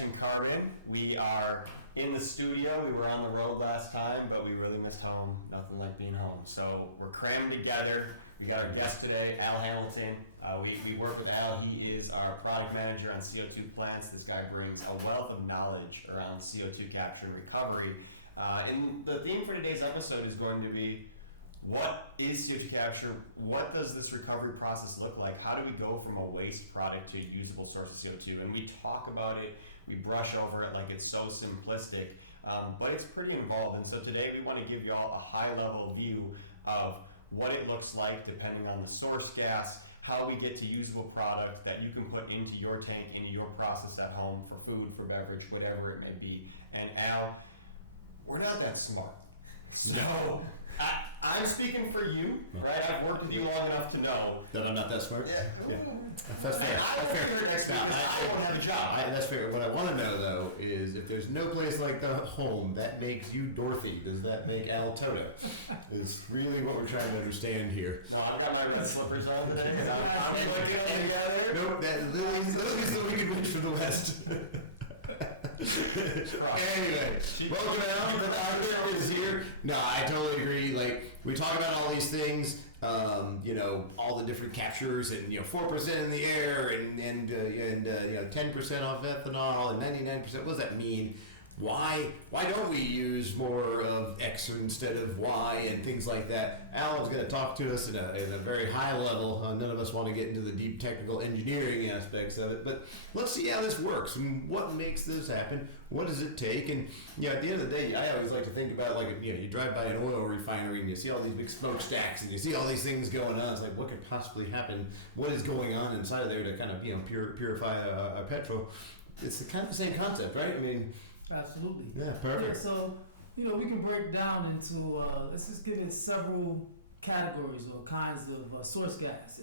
Catching Carbon. We are in the studio. We were on the road last time, but we really missed home. Nothing like being home. So we're crammed together. We got our guest today, Al Hamilton. We work with Al. He is our product manager on CO2 plants. This guy brings a wealth of knowledge around CO2 capture and recovery. And the theme for today's episode is going to be, what is CO2 capture? What does this recovery process look like? How do we go from a waste product to a usable source of CO2? And we talk about it, we brush over it like it's so simplistic, but it's pretty involved. And so today we want to give you all a high-level view of what it looks like depending on the source gas, how we get to usable product that you can put into your tank, into your process at home for food, for beverage, whatever it may be. And Al, we're not that smart. So I'm speaking for you, right? I've worked with you long enough to know that I'm not that smart. Yeah. That's fair. I won't have a job. That's fair. What I want to know though is if there's no place like the home that makes you Dorothy, does that make Al Toto? Is really what we're trying to understand here. No, I've got my red slippers on today, and I'm looking together. Nope, that Lily's the Wicked Witch from the West. Anyway, welcome Al. The doctor is here. No, I totally agree. Like, we talk about all these things, all the different captures, and 4% in the air, and 10% off ethanol, and 99%. What does that mean? Why don't we use more of X instead of Y and things like that? Alan's going to talk to us in a very high level. None of us want to get into the deep technical engineering aspects of it, but let's see how this works and what makes this happen. What does it take? And at the end of the day, I always like to think about you drive by an oil refinery and you see all these big smokestacks and you see all these things going on. It's like, what could possibly happen? What is going on inside of there to kind of purify a petrol? It's kind of the same concept, right? I mean. Absolutely. Yeah, perfect. Yeah, so, we can break down into, let's just give it several categories or kinds of source gas.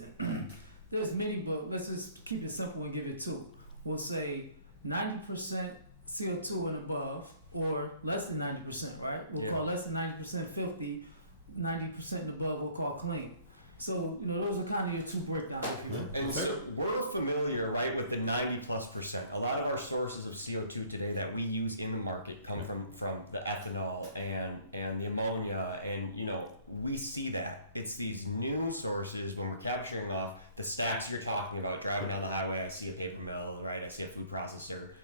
There's many, but let's just keep it simple and give it two. We'll say 90% CO2 and above, or less than 90%, right? We'll call less than 90% filthy, 90% and above we'll call clean. So, those are kind of your two breakdowns. And so we're familiar, right, with the 90+%. A lot of our sources of CO2 today that we use in the market come from the ethanol and the ammonia, and, we see that. It's these new sources when we're capturing off the stacks you're talking about. Driving down the highway, I see a paper mill, right, I see a food processor.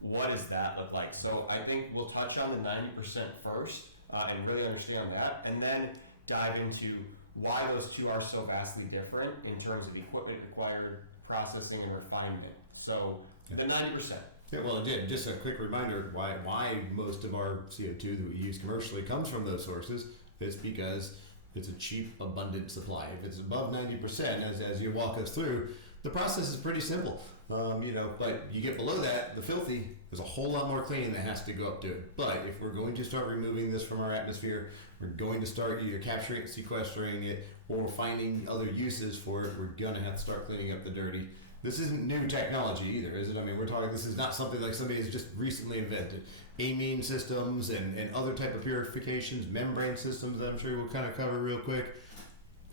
What does that look like? So I think we'll touch on the 90% first and really understand that, and then dive into why those two are so vastly different in terms of the equipment required, processing, and refinement. So the 90%. Yeah, well, just a quick reminder why most of our CO2 that we use commercially comes from those sources. It's because it's a cheap, abundant supply. If it's above 90%, as you walk us through, the process is pretty simple. But you get below that, the filthy, there's a whole lot more cleaning that has to go up to it. But if we're going to start removing this from our atmosphere, we're going to start either capturing it, sequestering it, or finding other uses for it. We're going to have to start cleaning up the dirty. This isn't new technology either, is it? I mean, we're talking, this is not something like somebody has just recently invented. Amine systems and other type of purifications, membrane systems that I'm sure we'll kind of cover real quick.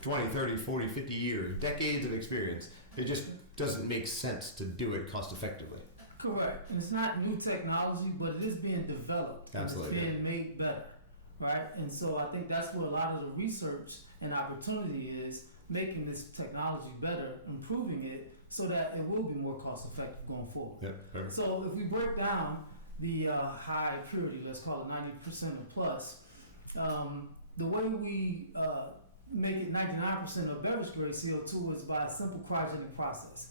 20, 30, 40, 50 years, decades of experience. It just doesn't make sense to do it cost effectively. Correct. And it's not new technology, but it is being developed. Absolutely. It's being made better, right? And so I think that's where a lot of the research and opportunity is, making this technology better, improving it so that it will be more cost effective going forward. Yep, perfect. So if we break down the high purity, let's call it 90% or plus, the way we make it 99% of beverage grade CO2 is by a simple cryogenic process.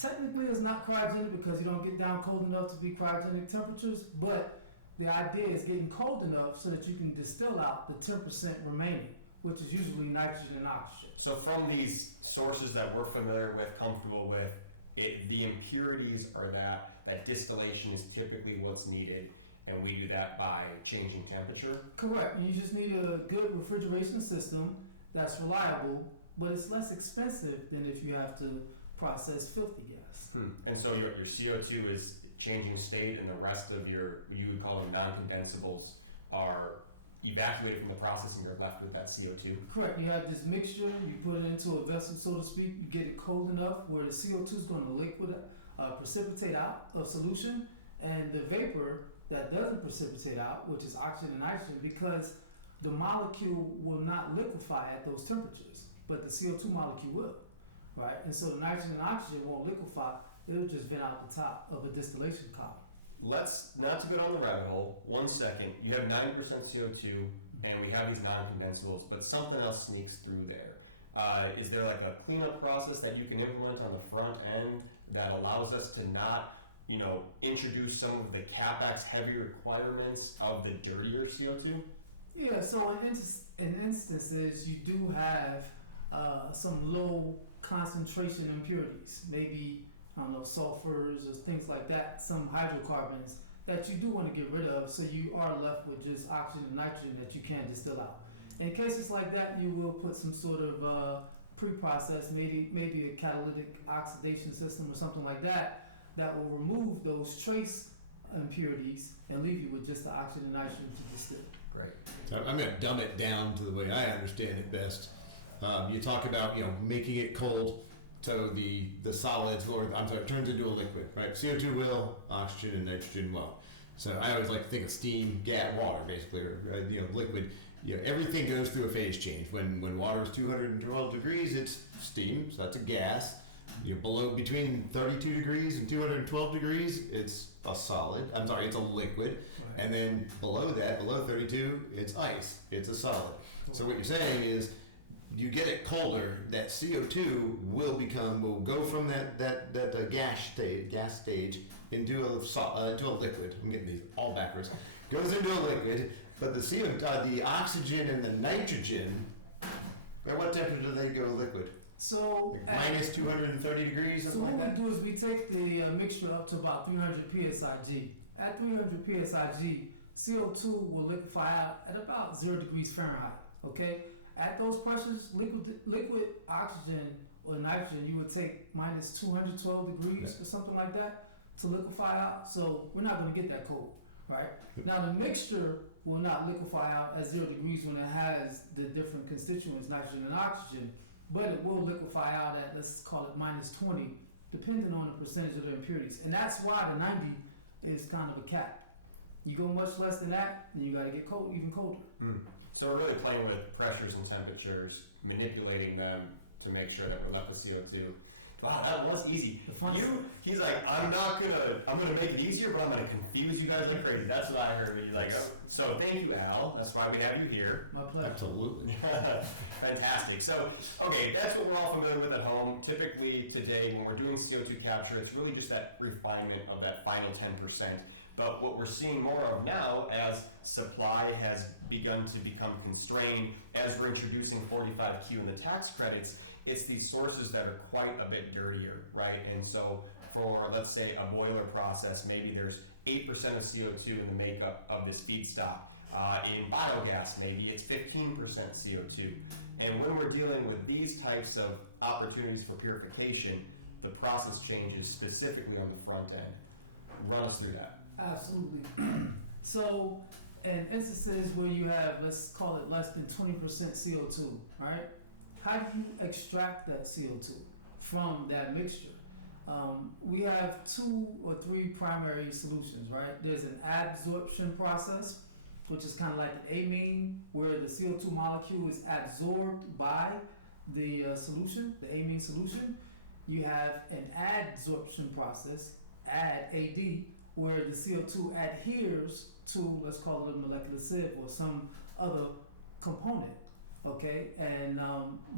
Technically, it's not cryogenic because you don't get down cold enough to be cryogenic temperatures, but the idea is getting cold enough so that you can distill out the 10% remaining, which is usually nitrogen and oxygen. So from these sources that we're familiar with, comfortable with, the impurities are that distillation is typically what's needed, and we do that by changing temperature? Correct. You just need a good refrigeration system that's reliable, but it's less expensive than if you have to process filthy gas. And so your CO2 is changing state, and the rest of you would call them non-condensables, are evacuated from the process, and you're left with that CO2? Correct. You have this mixture, you put it into a vessel, so to speak, you get it cold enough where the CO2 is going to liquid, precipitate out of solution, and the vapor that doesn't precipitate out, which is oxygen and nitrogen, because the molecule will not liquefy at those temperatures, but the CO2 molecule will, right? And so the nitrogen and oxygen won't liquefy, it'll just vent out the top of a distillation column. Let's, not to go down the rabbit hole, 1 second. You have 9% CO2, and we have these non-condensables, but something else sneaks through there. Is there like a cleanup process that you can implement on the front end that allows us to not, introduce some of the CapEx heavy requirements of the dirtier CO2? Yeah, so in instances, you do have some low concentration impurities, maybe, sulfurs or things like that, some hydrocarbons that you do want to get rid of, so you are left with just oxygen and nitrogen that you can distill out. In cases like that, you will put some sort of pre-process, maybe a catalytic oxidation system or something like that, that will remove those trace impurities and leave you with just the oxygen and nitrogen to distill. Great. So I'm going to dumb it down to the way I understand it best. You talk about making it cold, so the solids, or I'm sorry, it turns into a liquid, right? CO2 will, oxygen and nitrogen will. So I always like to think of steam, gas, water, basically, or liquid. Everything goes through a phase change. When water is 212 degrees, it's steam, so that's a gas. Between 32 degrees and 212 degrees, it's a solid. I'm sorry, it's a liquid. Right. And then below that, below 32, it's ice. It's a solid. So what you're saying is, you get it colder, that CO2 will go from that gas stage into a liquid. I'm getting these all backwards. Goes into a liquid, but the oxygen and the nitrogen, at what temperature do they go liquid? So Minus 230 degrees, So something like what that? we do is we take the mixture up to about 300 psig. At 300 psig, CO2 will liquefy out at about 0 degrees Fahrenheit. Okay. At those pressures, liquid oxygen or nitrogen, you would take minus 212 degrees or something like that to liquefy out. So we're not going to get that cold, right? Now the mixture will not liquefy out at 0 degrees when it has the different constituents, nitrogen and oxygen, but it will liquefy out at, let's call it minus 20, depending on the percentage of the impurities. And that's why the 90 is kind of a cap. You go much less than that, and you got to get cold, even colder. So we're really playing with pressures and temperatures, manipulating them to make sure that we're left with CO2. Wow, that was easy. He's like, I'm gonna make it easier, but I'm gonna confuse you guys like crazy. That's what I heard. He's like, oh. So thank you, Al. That's why we have you here. My pleasure. Absolutely. Fantastic. So, okay, that's what we're all familiar with at home. Typically today, when we're doing CO2 capture, it's really just that refinement of that final 10%. But what we're seeing more of now, as supply has begun to become constrained, as we're introducing 45Q and the tax credits, it's these sources that are quite a bit dirtier, right? And so for, let's say, a boiler process, maybe there's 8% of CO2 in the makeup of this feedstock. In biogas, maybe it's 15% CO2. And when we're dealing with these types of opportunities for purification, the process changes specifically on the front end. Run us through that. Absolutely. So, in instances where you have, let's call it less than 20% CO2, right? How do you extract that CO2 from that mixture? We have 2 or 3 primary solutions, right? There's an adsorption process, which is kind of like the amine, where the CO2 molecule is adsorbed by the solution, the amine solution. You have an adsorption process, AD, where the CO2 adheres to, let's call it a molecular sieve or some other component, okay? And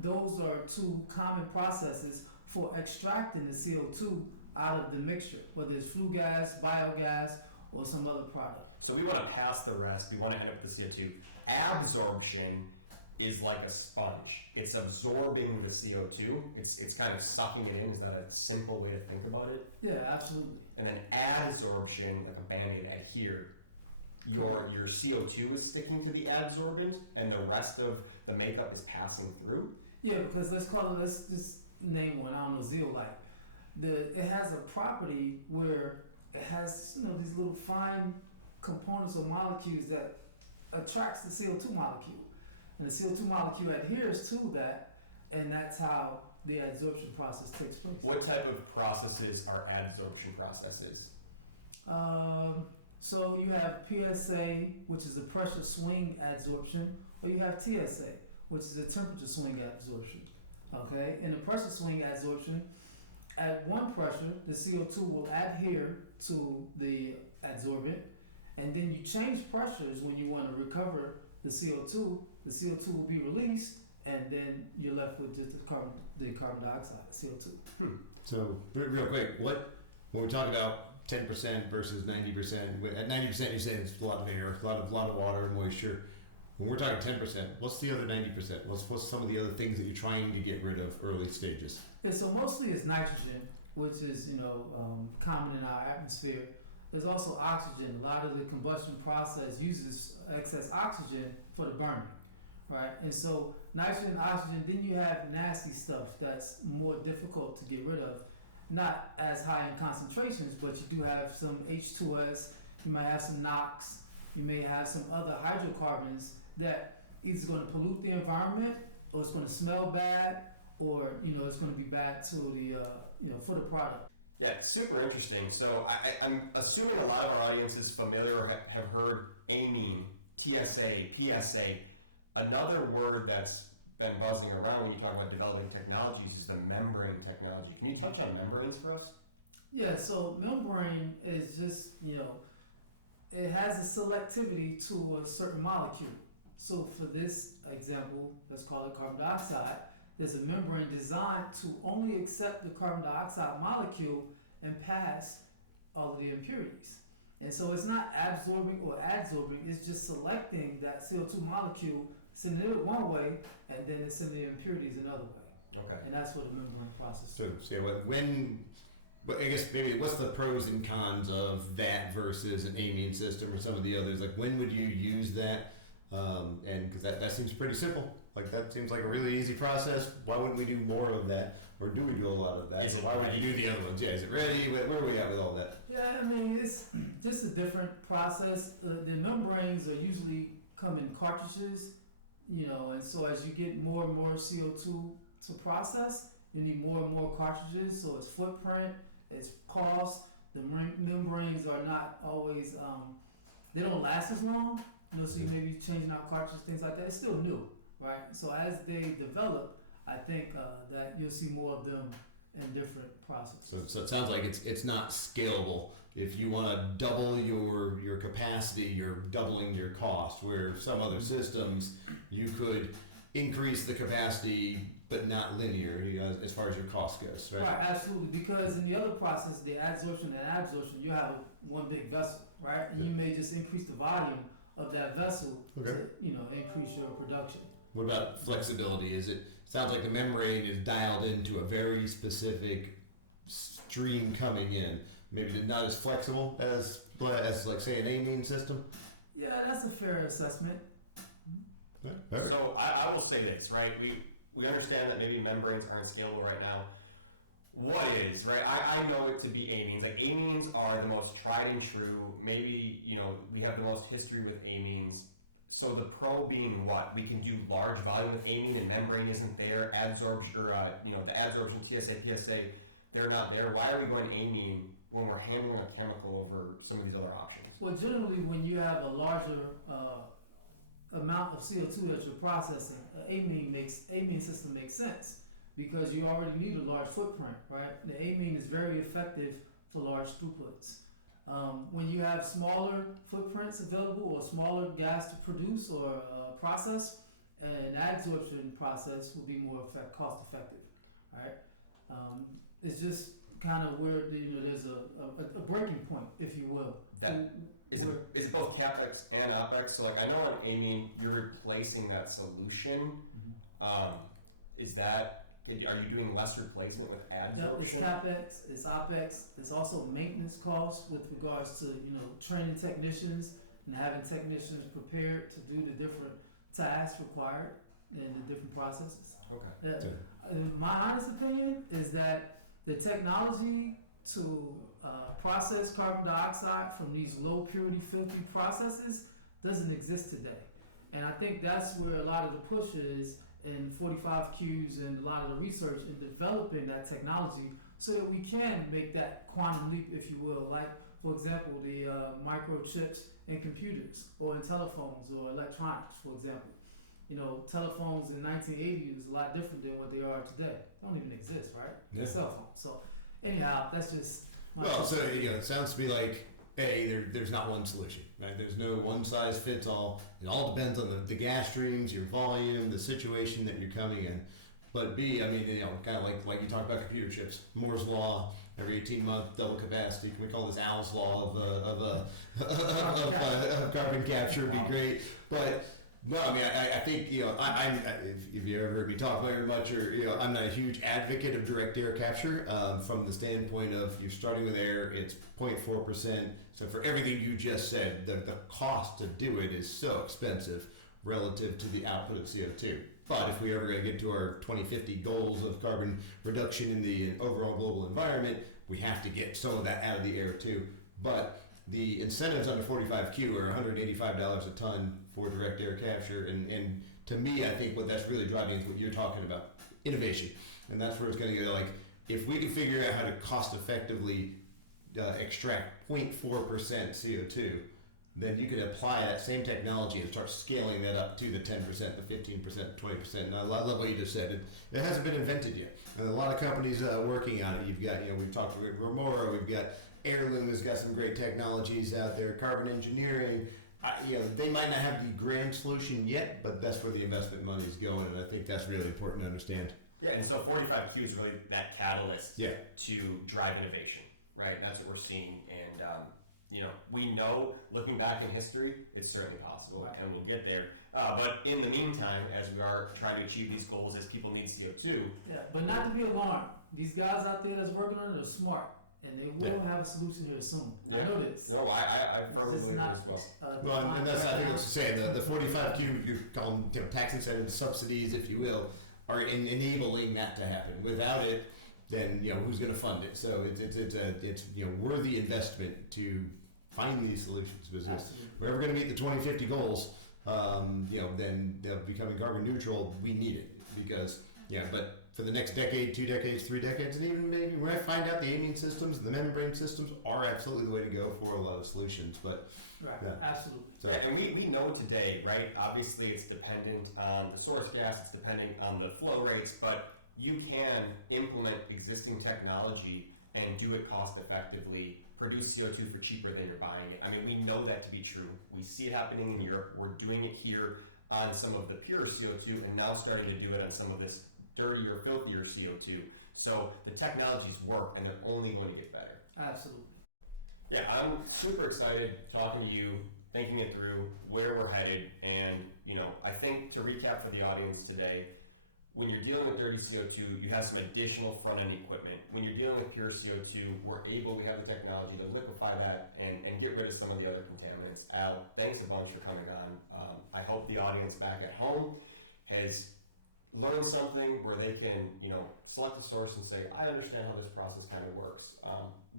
those are 2 common processes for extracting the CO2 out of the mixture, whether it's flue gas, biogas, or some other product. So we want to pass the rest. We want to end up with the CO2. Absorption is like a sponge. It's absorbing the CO2. It's kind of sucking it in. Is that a simple way to think about it? Yeah, absolutely. And then adsorption, like a Band-Aid adhere. Your CO2 is sticking to the adsorbent, and the rest of the makeup is passing through. Yeah, because let's just name one. I don't know, zeolite. It has a property where it has these little fine components or molecules that attracts the CO2 molecule, and the CO2 molecule adheres to that, and that's how the adsorption process takes place. What type of processes are adsorption processes? So you have PSA, which is a pressure swing adsorption, or you have TSA, which is a temperature swing adsorption. Okay, in the pressure swing adsorption, at one pressure, the CO2 will adhere to the adsorbent, and then you change pressures when you want to recover the CO2. The CO2 will be released, and then you're left with just the carbon dioxide, CO2. So real quick, when we talk about 10% versus 90%, at 90% you're saying it's a lot of air, a lot of water and moisture. When we're talking 10%, what's the other 90%? What's some of the other things that you're trying to get rid of early stages? Yeah, so mostly it's nitrogen, which is common in our atmosphere. There's also oxygen. A lot of the combustion process uses excess oxygen for the burning, right? And so nitrogen, oxygen. Then you have nasty stuff that's more difficult to get rid of. Not as high in concentrations, but you do have some H2S. You might have some NOx. You may have some other hydrocarbons that either going to pollute the environment, or it's going to smell bad, or it's going to be bad to the for the product. Yeah, it's super interesting. So I'm assuming a lot of our audience is familiar or have heard amine, TSA, PSA. Another word that's been buzzing around when you talk about developing technologies is the membrane technology. Can you touch on membranes for us? Yeah, so membrane is just, it has a selectivity to a certain molecule. So for this example, let's call it carbon dioxide, there's a membrane designed to only accept the carbon dioxide molecule and pass all of the impurities. And so it's not absorbing or adsorbing, it's just selecting that CO2 molecule, sending it one way, and then it's sending the impurities another way. Okay. And that's what the membrane process is. But I guess maybe what's the pros and cons of that versus an amine system or some of the others? Like when would you use that? And because that seems pretty simple. Like that seems like a really easy process. Why wouldn't we do more of that? Or do we do a lot of that? Why would you do the other ones? Yeah, is it ready? Where are we at with all that? Yeah, I mean, it's just a different process. The membranes are usually come in cartridges, and so as you get more and more CO2 to process, you need more and more cartridges. So it's footprint, it's cost. The membranes are not always, they don't last as long. So you may be changing out cartridges, things like that. It's still new, right? So as they develop, I think that you'll see more of them in different processes. So it sounds like it's not scalable. If you want to double your capacity, you're doubling your cost. Where some other systems, you could increase the capacity, but not linear, as far as your cost goes, right? Right, absolutely. Because in the other process, the adsorption and absorption, you have one big vessel, right? And you may just increase the volume of that vessel to increase your production. What about flexibility? Sounds like the membrane is dialed into a very specific stream coming in. Maybe not as flexible as like say an amine system. Yeah, that's a fair assessment. Yeah, fair. So I will say this, right? We understand that maybe membranes aren't scalable right now. What is, right? I know it to be amines. Like amines are the most tried and true. Maybe, we have the most history with amines. So the pro being what? We can do large volume with amine and membrane isn't there. Adsorption, or, the adsorption, TSA, PSA, they're not there. Why are we going amine when we're handling a chemical over some of these other options? Well, generally, when you have a larger amount of CO2 that you're processing, amine system makes sense because you already need a large footprint, right? The amine is very effective for large throughputs. When you have smaller footprints available or smaller gas to produce or process, an adsorption process will be more cost effective, right? It's just kind of where there's a breaking point, if you will. Is it both CapEx and OpEx? So like I know on amine you're replacing that solution. Are you doing less replacement with adsorption? It's CapEx, it's OpEx, it's also maintenance costs with regards to training technicians and having technicians prepared to do the different tasks required in the different processes. Okay. My honest opinion is that the technology to process carbon dioxide from these low purity filthy processes doesn't exist today. And I think that's where a lot of the push is in 45Qs and a lot of the research in developing that technology so that we can make that quantum leap, if you will. Like For example, the microchips in computers or in telephones or electronics, for example. Telephones in 1980 was a lot different than what they are today. They don't even exist, right? Yeah. Cell phones. So, anyhow, that's just. Well, so it sounds to me like there's not one solution, right? There's no one size fits all. It all depends on the gas streams, your volume, the situation that you're coming in. But B, I mean, kind of like you talked about computer chips, Moore's law, every 18-month double capacity. Can we call this Al's law of carbon capture? Would be great. But no, I mean, I think if you ever heard me talk very much, or I'm not a huge advocate of direct air capture from the standpoint of you're starting with air, it's 0.4%. So for everything you just said, the cost to do it is so expensive relative to the output of CO2. But if we ever going to get to our 2050 goals of carbon reduction in the overall global environment, we have to get some of that out of the air too. But the incentives under 45Q are $185 a ton for direct air capture, and to me, I think what that's really driving is what you're talking about, innovation. And that's where it's going to go. Like, if we can figure out how to cost effectively extract 0.4% CO2, then you could apply that same technology and start scaling that up to the 10%, the 15%, 20%. And I love what you just said. It hasn't been invented yet. And a lot of companies working on it. You've got, we've talked with Remora, we've got Heirloom has got some great technologies out there, carbon engineering. They might not have the grand solution yet, but that's where the investment money is going, and I think that's really important to understand. Yeah, and so 45Q is really that catalyst to drive innovation, right? That's what we're seeing, and we know, looking back in history, it's certainly possible, and we'll get there. But in the meantime, as we are trying to achieve these goals, as people need CO2. Yeah, but not to be alarmed. These guys out there that's working on it are smart. And they will have a solution here soon. I know this. No, I firmly believe this as well. And that's, I think, what you're saying. The 45Q, you call them tax incentives, subsidies, if you will, are enabling that to happen. Without it, then who's going to fund it? So it's worthy investment to find these solutions. Because if we're ever going to meet the 2050 goals, then becoming carbon neutral, we need it because but. For the next decade, 2 decades, 3 decades, and even maybe we're going to find out the amine systems, the membrane systems are absolutely the way to go for a lot of solutions. But absolutely. So, and we know today, right? Obviously, it's dependent on the source gas, it's depending on the flow rates, but you can implement existing technology and do it cost effectively, produce CO2 for cheaper than you're buying it. I mean, we know that to be true. We see it happening in Europe. We're doing it here on some of the pure CO2, and now starting to do it on some of this dirtier, filthier CO2. So the technologies work, and they're only going to get better. Absolutely. Yeah, I'm super excited talking to you, thinking it through, where we're headed, and I think to recap for the audience today, when you're dealing with dirty CO2, you have some additional front-end equipment. When you're dealing with pure CO2, we have the technology to liquefy that and get rid of some of the other contaminants. Al, thanks a bunch for coming on. I hope the audience back at home has learn something where they can, select a source and say, I understand how this process kind of works.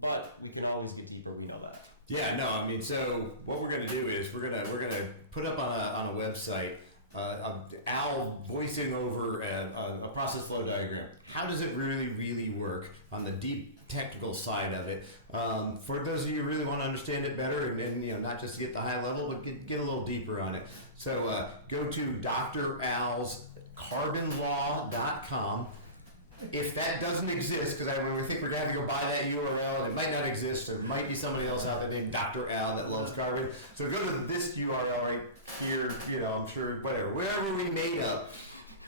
But we can always get deeper. We know that. Yeah, no, I mean, so what we're going to do is we're gonna put up on a website Al voicing over a process flow diagram. How does it really work on the deep technical side of it? For those of you who really want to understand it better and not just get the high level, but get a little deeper on it. So go to Dr. Al's carbonlaw.com. If that doesn't exist, because I think we're going to have to go buy that URL, and it might not exist, there might be somebody else out there named Dr. Al that loves carbon. So go to this URL right here, I'm sure, wherever we made up.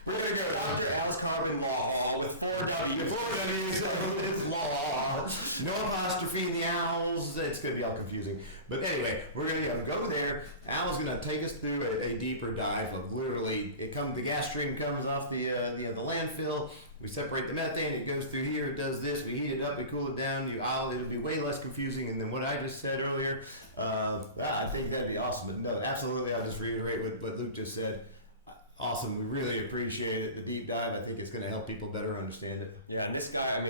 We're going to go to Dr. Al's Carbon Law with 4 W's. 4 W's, it's law. No apostrophe in the Al's. It's going to be all confusing. But anyway, we're going to go there. Al's going to take us through a deeper dive of literally, the gas stream comes off the landfill. We separate the methane, it goes through here, it does this, we heat it up, we cool it down, it'll be way less confusing than what I just said earlier. I think that'd be awesome. But no, absolutely, I'll just reiterate what Luke just said. Awesome, we really appreciate it, the deep dive. I think it's going to help people better understand it. Yeah, and this guy,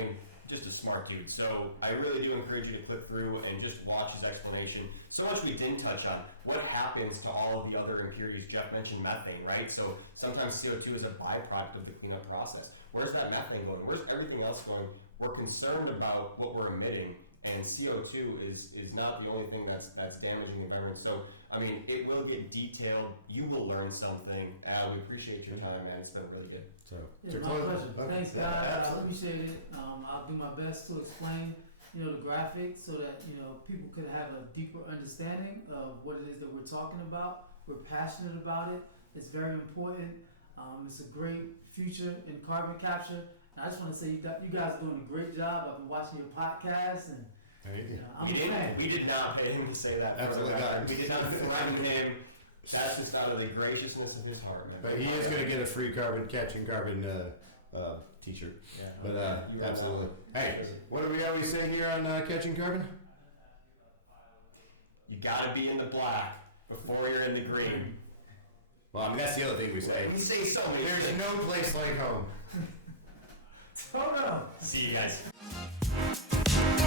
just a smart dude. So I really do encourage you to click through and just watch his explanation. So much we didn't touch on. What happens to all of the other impurities? Jeff mentioned methane, right? So sometimes CO2 is a byproduct of the cleanup process. Where's that methane going? Where's everything else going? We're concerned about what we're emitting, and CO2 is not the only thing that's damaging the environment. So I mean, it will get detailed. You will learn something. Al, we appreciate your time, man. It's been really good. So, Yeah, to my close- pleasure. okay. Thanks, Yeah, guys. I absolutely. appreciate it. I'll do my best to explain, the graphics so that, people could have a deeper understanding of what it is that we're talking about. We're passionate about it. It's very important. It's a great future in carbon capture. And I just want to say you guys are doing a great job. I've been watching your podcast, and Thank you. I'm a fan. We did not pay him to say that. for Absolutely the record. not. We did not threaten him. That's just out of the graciousness of his heart, man. But he is going to get a free catching carbon t-shirt. Yeah. But You are absolutely. welcome. Hey, what do we always say here on catching carbon? You gotta be in the black before you're in the green. Well, I mean that's the other thing we say. We say so many There's things. no place like home. Hold on. See you guys.